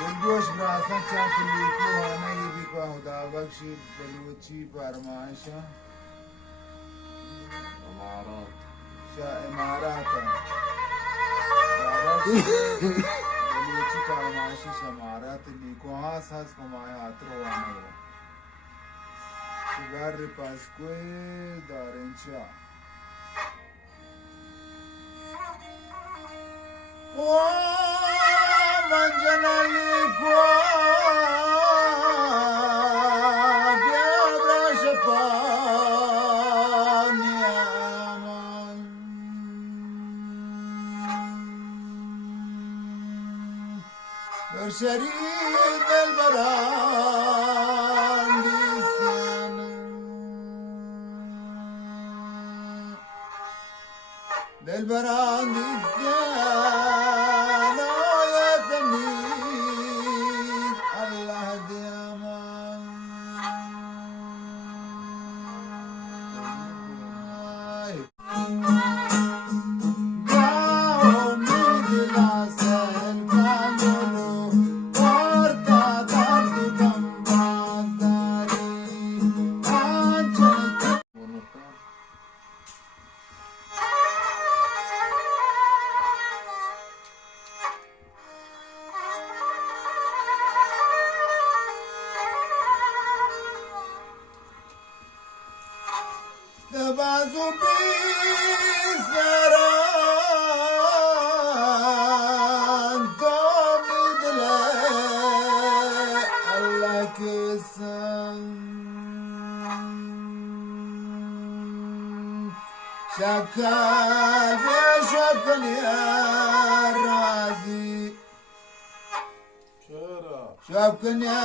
دلجوش براسن چاکل لیکو هانه یه بیکوا خدا بخشی بلوچی فرمایشا امارات شا اماراتا بلوچی فرمایشی شمارات لیکو هاس هاس کمای آترو وانه و شگر پاسکوی دارنچا منجنا لیکو بیابراش پانیامان در شرید دلبران دیستیان دلبران دیستیان آیت نید الله دیامان Bazu bizleran tomidle Allah kesan şaka ve şakın ya razi چرا şakın ya